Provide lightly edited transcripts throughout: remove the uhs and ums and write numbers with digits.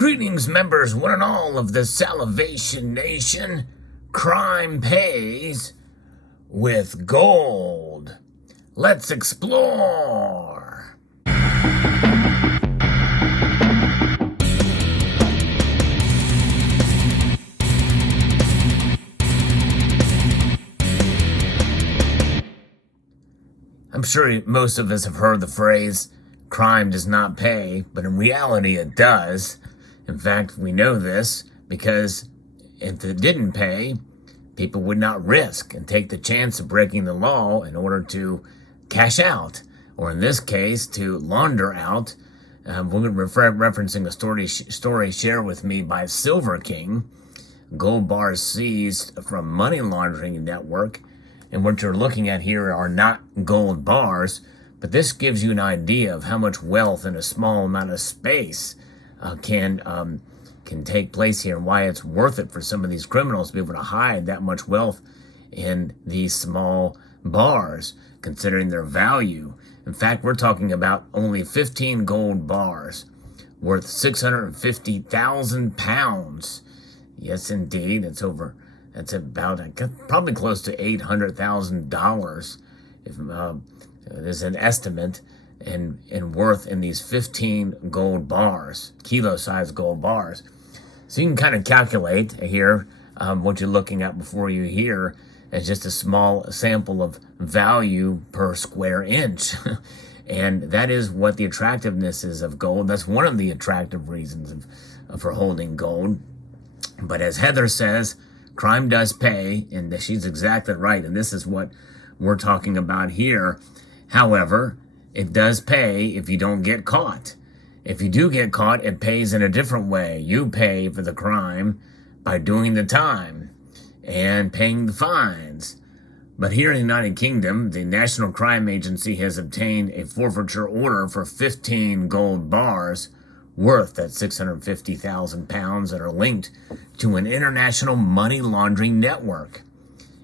Greetings, members, one and all of the Salivation Nation. Crime pays with gold. Let's explore. I'm sure most of us have heard the phrase, crime does not pay, but in reality it does. In fact, we know this because if it didn't pay, people would not risk and take the chance of breaking the law in order to cash out, or in this case, to launder out. We're referencing a story shared with me by Silver King, gold bars seized from money laundering network. And what you're looking at here are not gold bars, but this gives you an idea of how much wealth in a small amount of space can take place here, and why it's worth it for some of these criminals to be able to hide that much wealth in these small bars, considering their value. In fact, we're talking about only 15 gold bars worth 650,000 pounds. Yes, indeed. That's about probably close to $800,000 if there's an estimate in worth in these 15 gold bars, kilo-sized gold bars. So you can kind of calculate here what you're looking at before you here as just a small sample of value per square inch. And that is what the attractiveness is of gold. That's one of the attractive reasons for holding gold. But as Heather says, crime does pay, and she's exactly right. And this is what we're talking about here. However, it does pay if you don't get caught. If you do get caught, it pays in a different way. You pay for the crime by doing the time and paying the fines. But here in the United Kingdom, the National Crime Agency has obtained a forfeiture order for 15 gold bars worth that 650,000 pounds that are linked to an international money laundering network.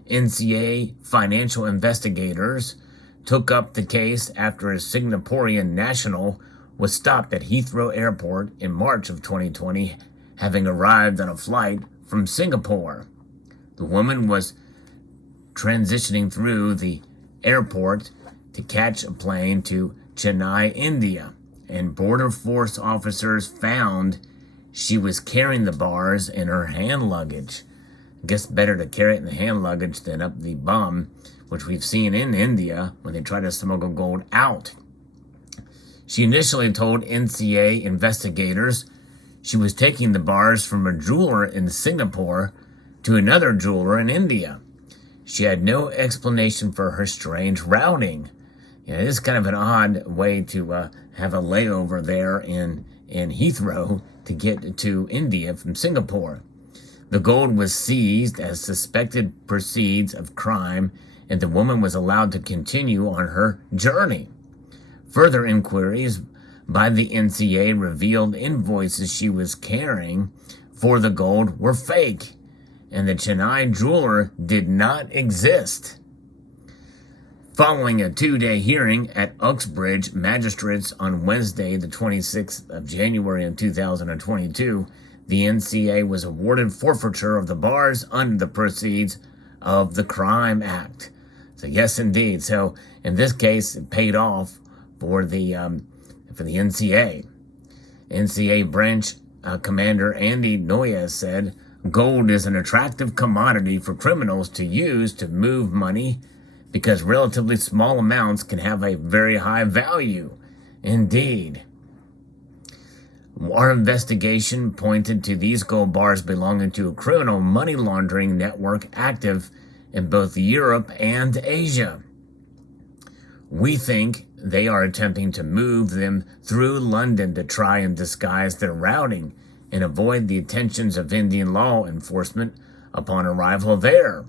NCA financial investigators took up the case after a Singaporean national was stopped at Heathrow Airport in March of 2020, having arrived on a flight from Singapore. The woman was transitioning through the airport to catch a plane to Chennai, India, and border force officers found she was carrying the bars in her hand luggage. I guess better to carry it in the hand luggage than up the bum, which we've seen in India when they try to smuggle gold out. She initially told NCA investigators she was taking the bars from a jeweler in Singapore to another jeweler in India. She had no explanation for her strange routing. It is kind of an odd way to have a layover there in Heathrow to get to India from Singapore. The gold was seized as suspected proceeds of crime, and the woman was allowed to continue on her journey. Further inquiries by the NCA revealed invoices she was carrying for the gold were fake, and the Chennai jeweler did not exist. Following a 2-day hearing at Uxbridge Magistrates on Wednesday, the 26th of January in 2022, the NCA was awarded forfeiture of the bars under the proceeds of the Crime Act. So yes, indeed. So in this case, it paid off for the NCA. NCA branch commander Andy Noyes said, "Gold is an attractive commodity for criminals to use to move money because relatively small amounts can have a very high value." Indeed. Our investigation pointed to these gold bars belonging to a criminal money laundering network active in both Europe and Asia. We think they are attempting to move them through London to try and disguise their routing and avoid the attentions of Indian law enforcement upon arrival there.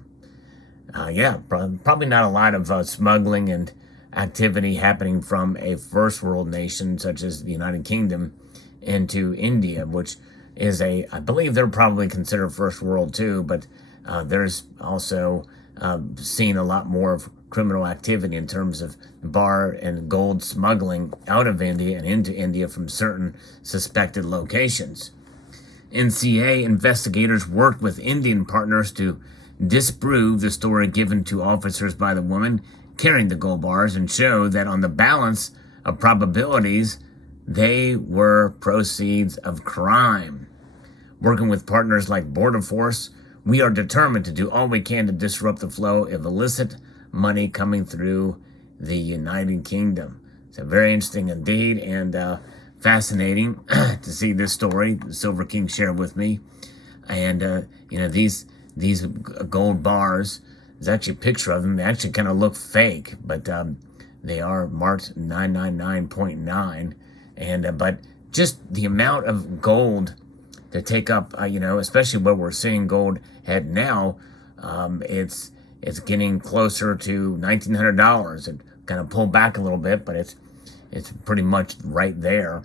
Probably not a lot of smuggling and activity happening from a first world nation such as the United Kingdom into India, which is I believe they're probably considered first world too, but there's also seen a lot more of criminal activity in terms of bar and gold smuggling out of India and into India from certain suspected locations. NCA investigators worked with Indian partners to disprove the story given to officers by the woman carrying the gold bars and show that on the balance of probabilities, they were proceeds of crime. Working with partners like Border Force, we are determined to do all we can to disrupt the flow of illicit money coming through the United Kingdom. So very interesting indeed, and fascinating to see this story the Silver King shared with me. And these gold bars, there's actually a picture of them. They actually kind of look fake, but they are marked 999.9. And but just the amount of gold to take up, especially where we're seeing gold head now, it's getting closer to $1,900. It kind of pulled back a little bit, but it's pretty much right there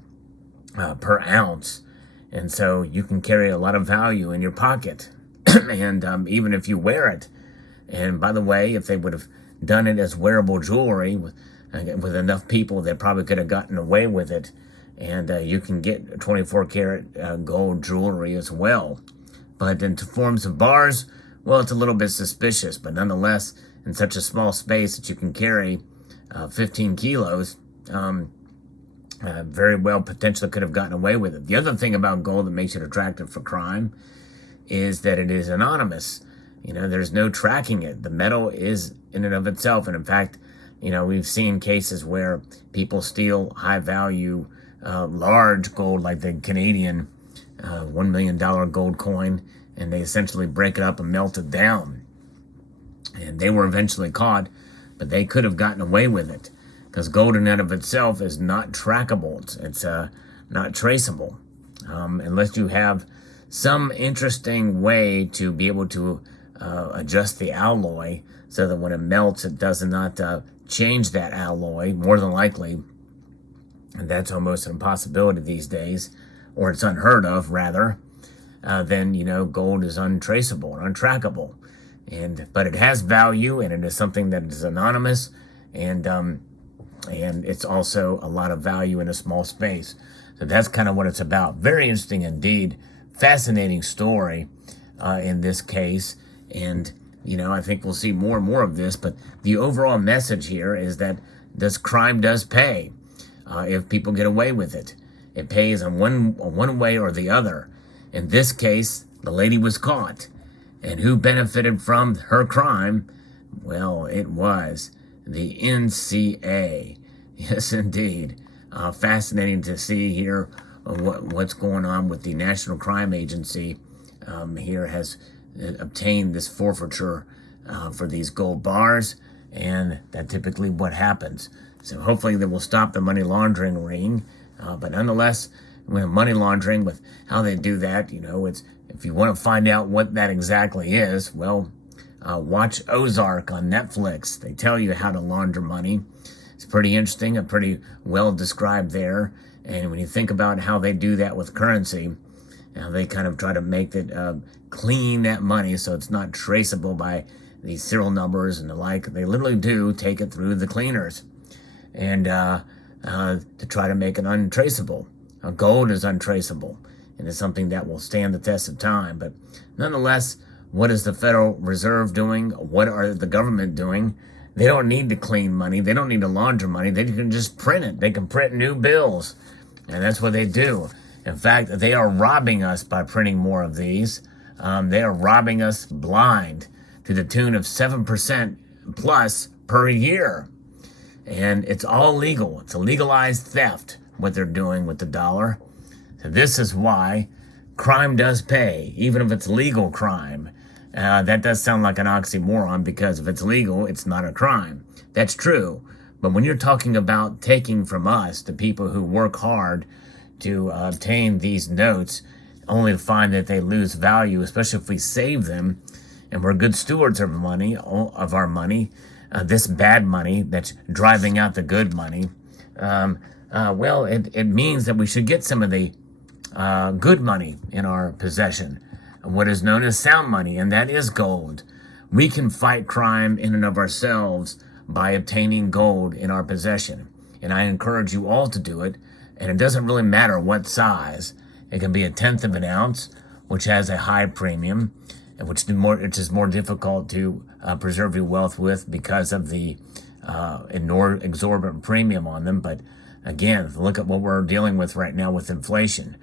per ounce. And so you can carry a lot of value in your pocket, and even if you wear it. And by the way, if they would have done it as wearable jewelry with enough people, they probably could have gotten away with it. And you can get 24 karat gold jewelry as well. But in forms of bars, well, it's a little bit suspicious. But nonetheless, in such a small space that you can carry 15 kilos, very well potentially could have gotten away with it. The other thing about gold that makes it attractive for crime is that it is anonymous. There's no tracking it. The metal is in and of itself. And in fact, we've seen cases where people steal high value large gold, like the Canadian $1 million gold coin, and they essentially break it up and melt it down. And they were eventually caught, but they could have gotten away with it because gold in and of itself is not trackable. It's not traceable unless you have some interesting way to be able to adjust the alloy so that when it melts, it does not change that alloy, more than likely. And that's almost an impossibility these days, or it's unheard of, rather. Then, gold is untraceable and untrackable. But it has value, and it is something that is anonymous, and it's also a lot of value in a small space. So that's kind of what it's about. Very interesting indeed. Fascinating story in this case. And, I think we'll see more and more of this. But the overall message here is that crime does pay. If people get away with it, it pays on one way or the other. In this case, the lady was caught, and who benefited from her crime? Well, it was the NCA. Yes, indeed. Fascinating to see here what's going on with the National Crime Agency. Here has obtained this forfeiture for these gold bars, and that's typically what happens. So hopefully they will stop the money laundering ring. But nonetheless, with money laundering, with how they do that, it's, if you want to find out what that exactly is, well, watch Ozark on Netflix. They tell you how to launder money. It's pretty interesting and pretty well described there. And when you think about how they do that with currency, they kind of try to make it clean that money so it's not traceable by these serial numbers and the like. They literally do take it through the cleaners. And to try to make it untraceable. Gold is untraceable, and it's something that will stand the test of time. But nonetheless, what is the Federal Reserve doing? What are the government doing? They don't need to clean money. They don't need to launder money. They can just print it. They can print new bills, and that's what they do. In fact, they are robbing us by printing more of these. They are robbing us blind to the tune of 7% plus per year. And it's all legal. It's a legalized theft, what they're doing with the dollar. So this is why crime does pay, even if it's legal crime. That does sound like an oxymoron, because if it's legal, it's not a crime. That's true. But when you're talking about taking from us, the people who work hard to obtain these notes, only to find that they lose value, especially if we save them, and we're good stewards of our money, this bad money that's driving out the good money, well, it means that we should get some of the good money in our possession, what is known as sound money, and that is gold. We can fight crime in and of ourselves by obtaining gold in our possession, and I encourage you all to do it. And it doesn't really matter what size. It can be 1/10 of an ounce, which has a high premium, and which is more difficult to preserve your wealth with because of the exorbitant premium on them. But again, look at what we're dealing with right now with inflation.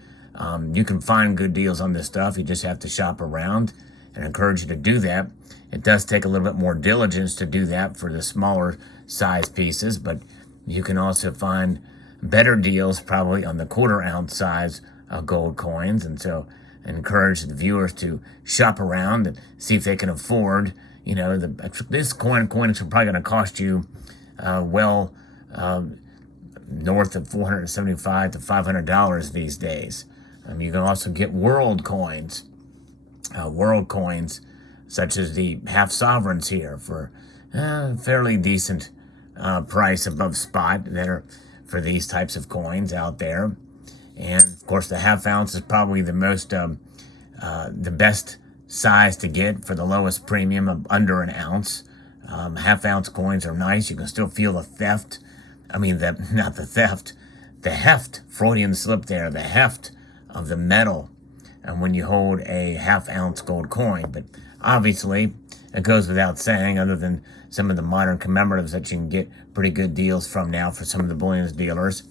You can find good deals on this stuff. You just have to shop around, and I encourage you to do that. It does take a little bit more diligence to do that for the smaller size pieces, but you can also find better deals probably on the 1/4 ounce size gold coins. And so I encourage the viewers to shop around and see if they can afford, this coin is probably going to cost you north of $475 to $500 these days. You can also get world coins such as the half sovereigns here for fairly decent price above spot that are for these types of coins out there. And of course, the half ounce is probably the best size to get for the lowest premium of under an ounce. Half ounce coins are nice. You can still feel the theft. The heft, Freudian slip there, the heft of the metal, and when you hold a half ounce gold coin. But obviously, it goes without saying, other than some of the modern commemoratives that you can get pretty good deals from now for some of the bullion dealers,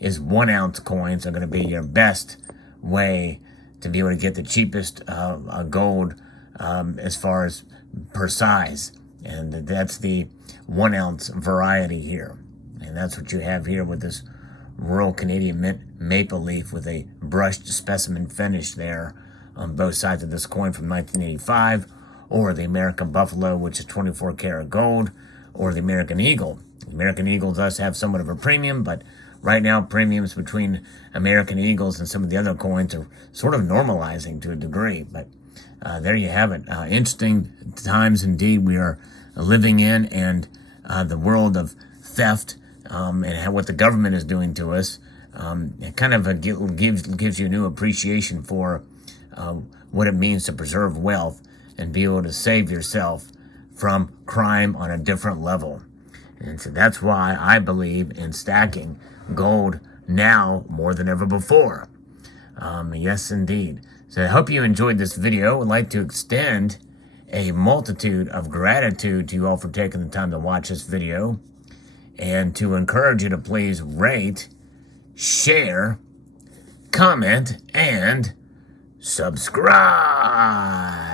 is 1 ounce coins are going to be your best way to be able to get the cheapest gold as far as per size. And that's the 1 ounce variety here. And that's what you have here with this Royal Canadian Mint maple leaf with a brushed specimen finish there on both sides of this coin from 1985, or the American Buffalo, which is 24 karat gold, or the American Eagle. The American Eagle does have somewhat of a premium, but right now premiums between American Eagles and some of the other coins are sort of normalizing to a degree. But there you have it. Interesting times indeed we are living in, and the world of theft and what the government is doing to us. It kind of gives you a new appreciation for what it means to preserve wealth and be able to save yourself from crime on a different level. And so that's why I believe in stacking gold now more than ever before. Yes, indeed. So I hope you enjoyed this video. I'd like to extend a multitude of gratitude to you all for taking the time to watch this video, and to encourage you to please rate, share, comment, and subscribe.